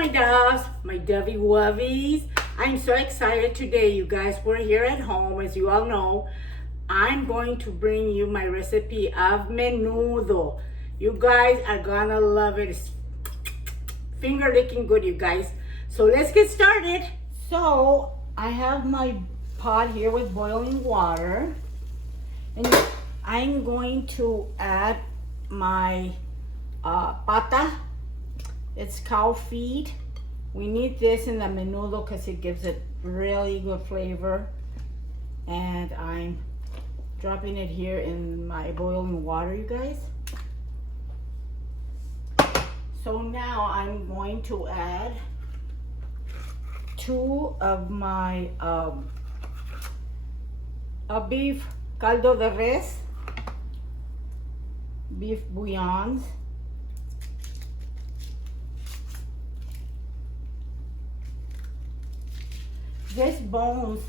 my doves, my dovey wovies. I'm so excited today, you guys. We're here at home, as you all know. I'm going to bring you my recipe of menudo. You guys are gonna love it. It's finger licking good, you guys. So let's get started. So I have my pot here with boiling water, and I'm going to add my pata. It's cow feet. We need this in the menudo because it gives it really good flavor. And I'm dropping it here in my boiling water, you guys. So now I'm going to add 2 of my beef caldo de res, beef bouillons. These bones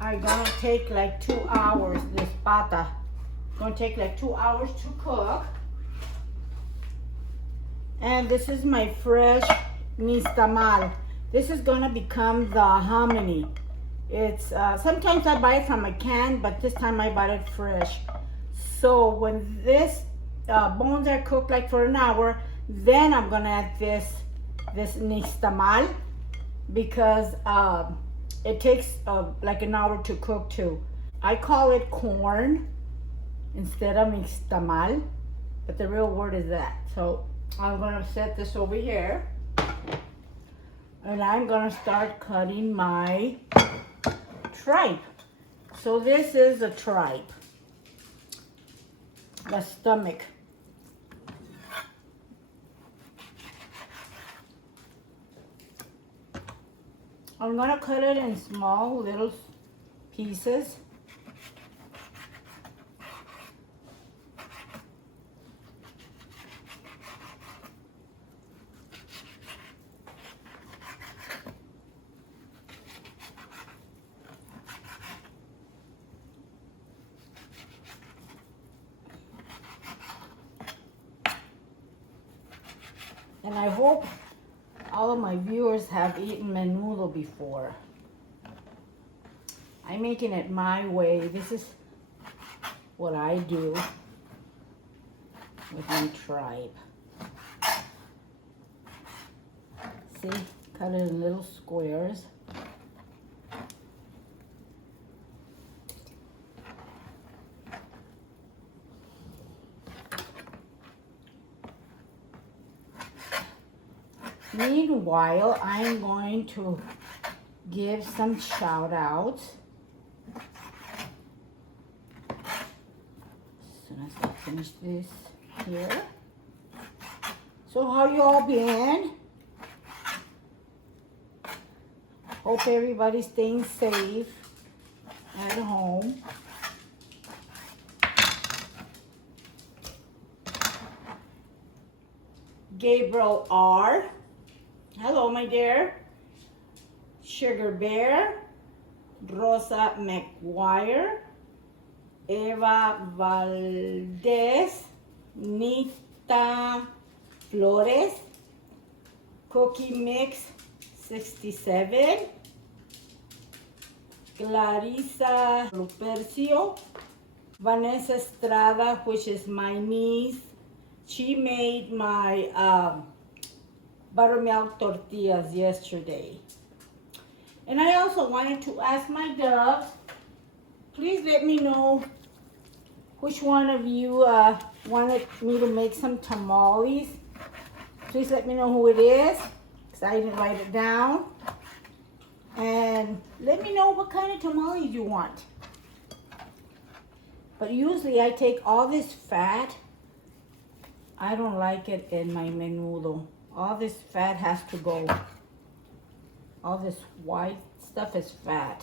are gonna take like 2 hours. This pata gonna take like 2 hours to cook. And this is my fresh nixtamal. This is gonna become the hominy. It's sometimes I buy it from a can, but this time I bought it fresh. So when this bones are cooked like for an hour, then I'm gonna add this nixtamal, because it takes like an hour to cook too. I call it corn instead of nixtamal, but the real word is that. So I'm gonna set this over here, and I'm gonna start cutting my tripe. So this is a tripe, the stomach. I'm gonna cut it in small little pieces. And I hope all of my viewers have eaten menudo before. I'm making it my way. This is what I do with my tripe. See, cut it in little squares. Meanwhile, I'm going to give some shout outs. As soon as I finish this here. So how you all been? Hope everybody's staying safe at home. Gabriel R. Hello, my dear. Sugar Bear, Rosa McGuire, Eva Valdez, Nita Flores, Cookie Mix 67, Clarissa Lupercio, Vanessa Estrada, which is my niece. She made my buttermilk tortillas yesterday. And I also wanted to ask my doves, please let me know which one of you wanted me to make some tamales. Please let me know who it is, because I didn't write it down. And let me know what kind of tamales you want. But usually I take all this fat. I don't like it in my menudo. All this fat has to go. All this white stuff is fat.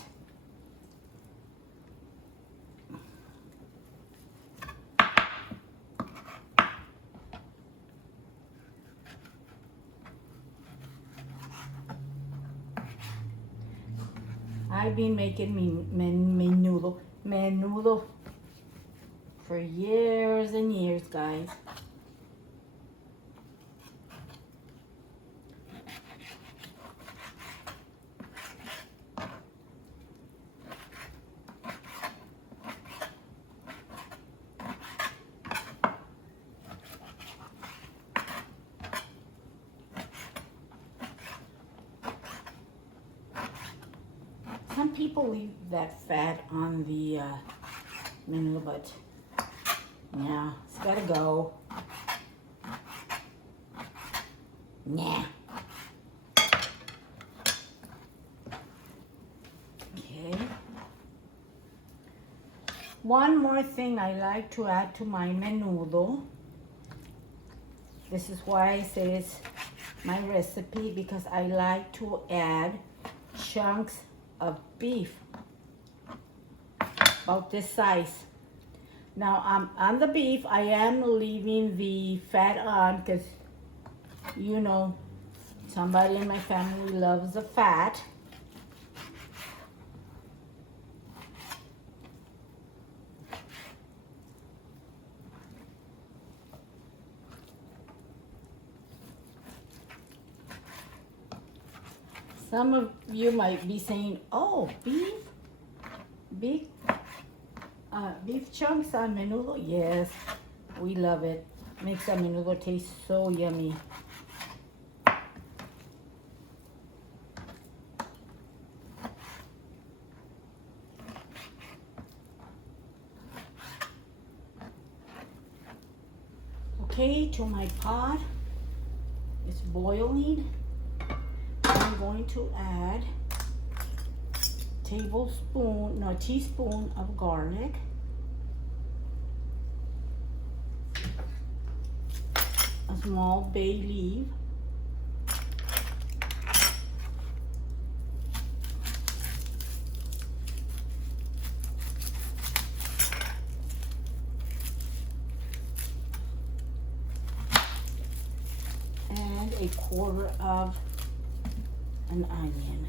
I've been making menudo for years and years, guys. people leave that fat on the menu, but yeah, it's gotta go. Nah. Okay. One more thing I like to add to my menudo. This is why I say it's my recipe, because I like to add chunks of beef about this size. Now on the beef, I am leaving the fat on because, you know, somebody in my family loves the fat. Some of you might be saying, oh, beef chunks on menudo. Yes, we love it. Makes our menudo taste so yummy. Okay, to my pot, it's boiling. I'm going to add a teaspoon of garlic, a small bay leaf, and a quarter of an onion.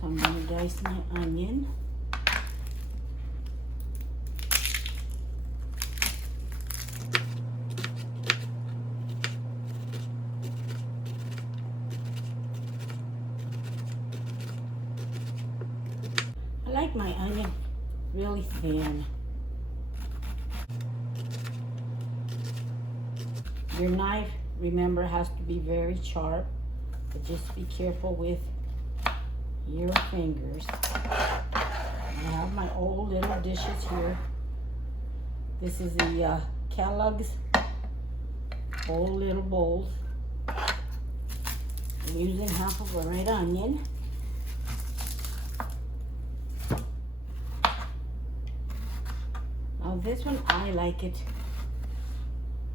So I'm going to dice my onion. I like my onion really thin. Your knife, remember, has to be very sharp, but just be careful with your fingers. I have my old little dishes here. This is the Kellogg's old little bowls. I'm using half of a red onion. Now this one, I like it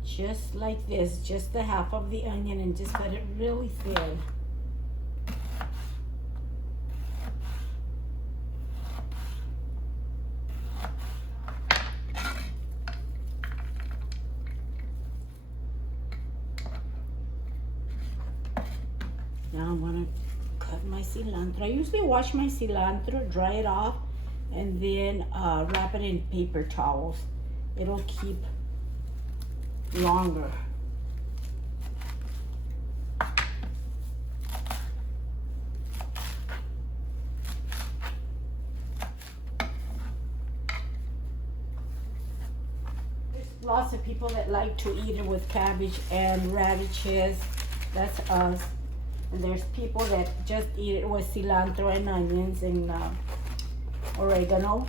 just like this, just the half of the onion, and just cut it really thin. Now I'm gonna cut my cilantro. I usually wash my cilantro, dry it off, and then wrap it in paper towels. It'll keep longer. There's lots of people that like to eat it with cabbage and radishes. That's us. And there's people that just eat it with cilantro and onions and oregano.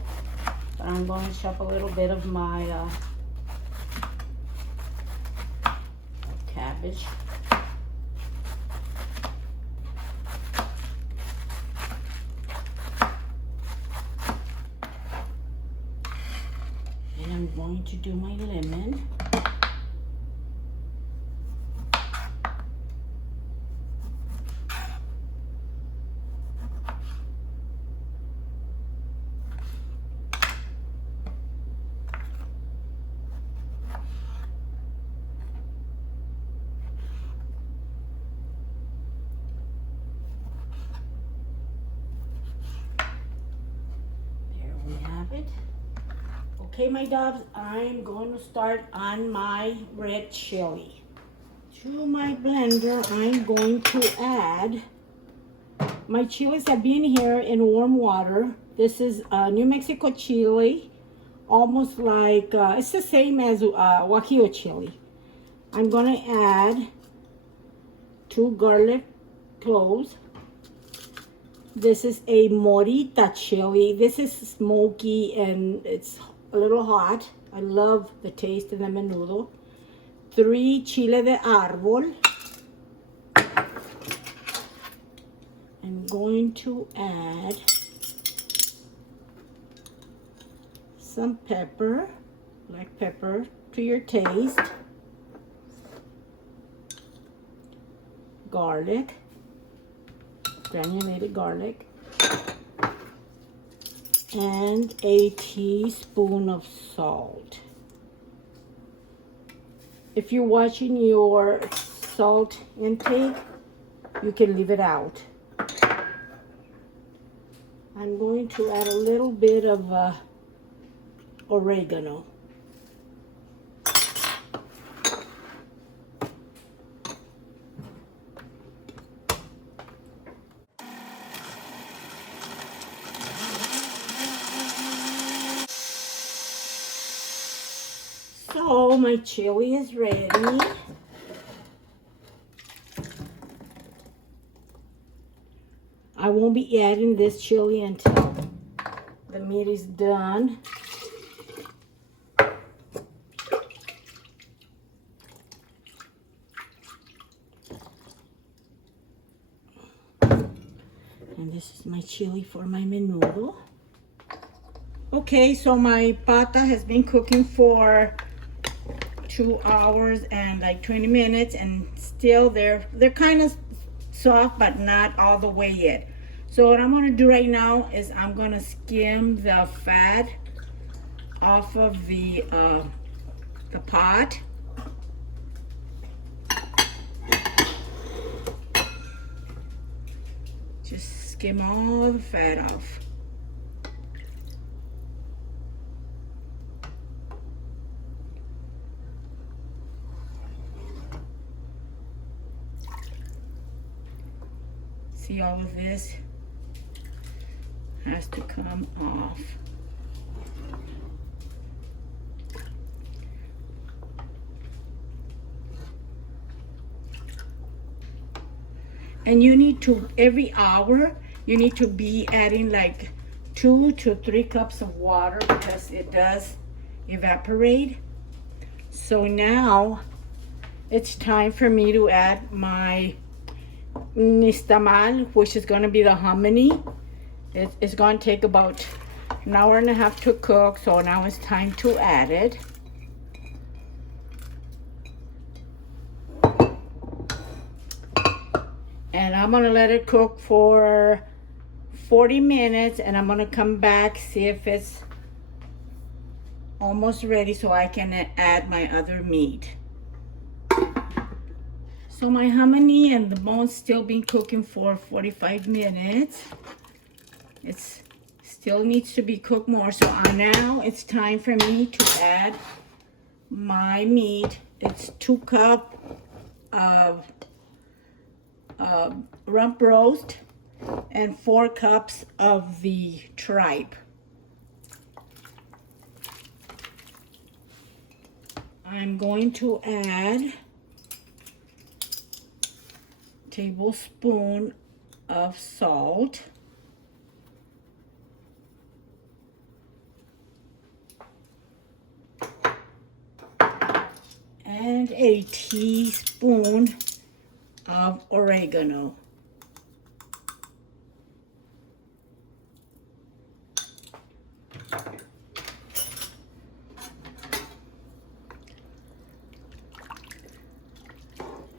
But I'm going to chop a little bit of my cabbage. And I'm going to do my lemon. Okay, my doves, I'm going to start on my red chili. To my blender, I'm going to add, my chilies have been here in warm water. This is New Mexico chili, almost like, it's the same as Guajillo chili. I'm gonna add 2 garlic cloves. This is a morita chili. This is smoky and it's a little hot. I love the taste of the menudo. 3 chile de arbol. I'm going to add some pepper, black pepper, to your taste. Garlic, granulated garlic, and a teaspoon of salt. If you're watching your salt intake, you can leave it out. I'm going to add a little bit of oregano. So my chili is ready. I won't be adding this chili until the meat is done. And this is my chili for my menudo. Okay, so my pata has been cooking for 2 hours and like 20 minutes, and still they're kind of soft but not all the way yet. So what I'm going to do right now is I'm going to skim the fat off of the pot. Just skim all the fat off. See, all of this has to come off. And you need to, every hour, you need to be adding like 2 to 3 cups of water because it does evaporate. So now it's time for me to add my nistamal, which is going to be the hominy. It's going to take about an hour and a half to cook, so now it's time to add it. And I'm going to let it cook for 40 minutes, and I'm going to come back, see if it's almost ready so I can add my other meat. So my hominy and the bones still been cooking for 45 minutes. It still needs to be cooked more. So now it's time for me to add my meat. It's 2 cups of rump roast and 4 cups of the tripe. I'm going to add tablespoon of salt, and a teaspoon of oregano.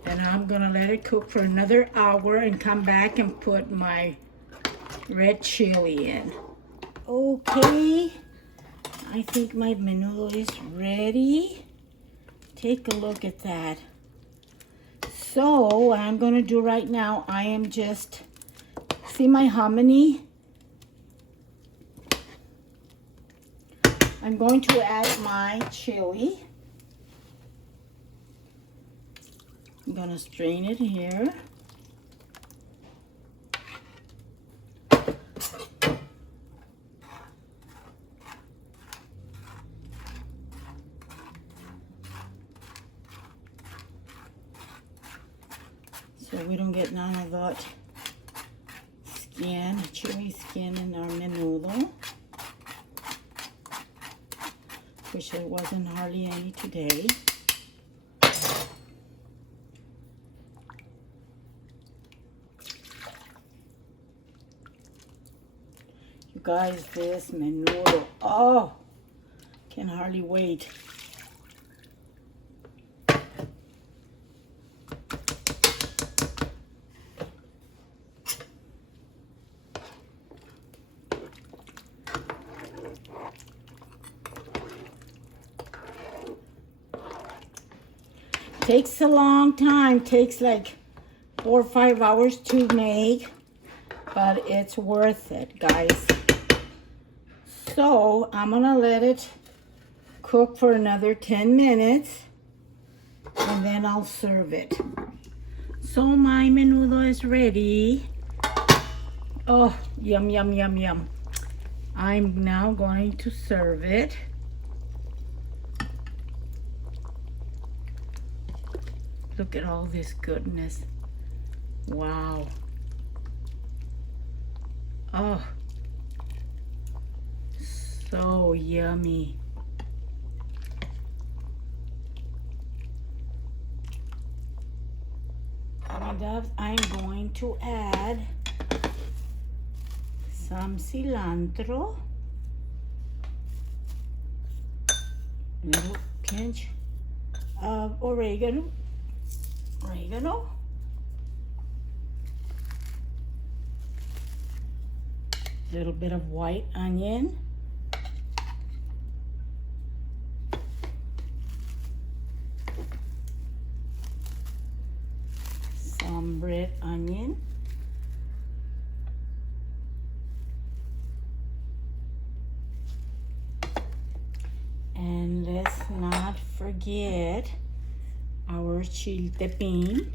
And I'm gonna let it cook for another hour and come back and put my red chili in. Okay, I think my menudo is ready. Take a look at that. So what I'm gonna do right now, I am just, see my hominy? I'm going to add my chili. I'm gonna strain it here. so we don't get none of that skin, chewy skin in our menudo, which there wasn't hardly any today. You guys, this menudo, oh, can hardly wait. Takes a long time, takes like 4 or 5 hours to make, but it's worth it, guys. So I'm gonna let it cook for another 10 minutes and then I'll serve it. So my menudo is ready. Oh, yum, yum, yum, yum. I'm now going to serve it. Look at all this goodness. Wow. Oh, so yummy. My doves, I'm going to add some cilantro, little pinch of oregano, little bit of white onion, some red onion, and let's not forget our chile bean.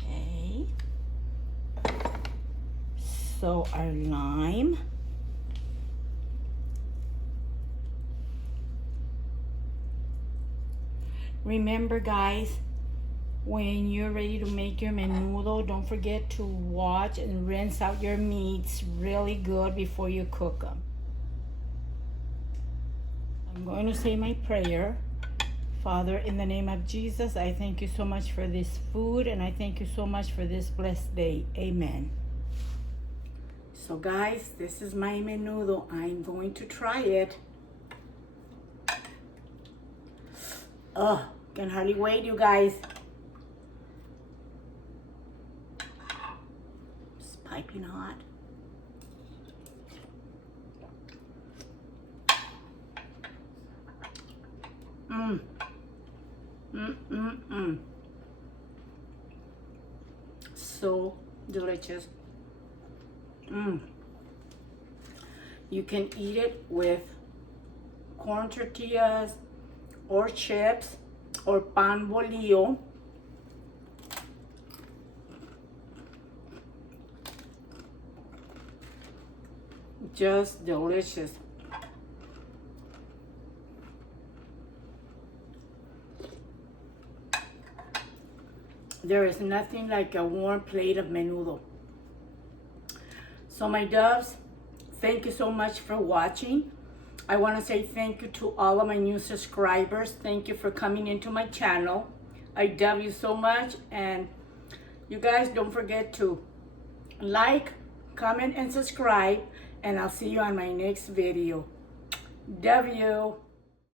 Okay. So our lime. Remember, guys, when you're ready to make your menudo, don't forget to wash and rinse out your meats really good before you cook them. I'm going to say my prayer. Father, in the name of Jesus, I thank you so much for this food, and I thank you so much for this blessed day. Amen. So guys, this is my menudo. I'm going to try it. Oh, can hardly wait, you guys. It's piping hot. So delicious. You can eat it with corn tortillas or chips or pan bolillo. Just delicious. There is nothing like a warm plate of menudo. So my doves, thank you so much for watching. I want to say thank you to all of my new subscribers. Thank you for coming into my channel. I love you so much. And you guys don't forget to like, comment, and subscribe. And I'll see you on my next video. Love you.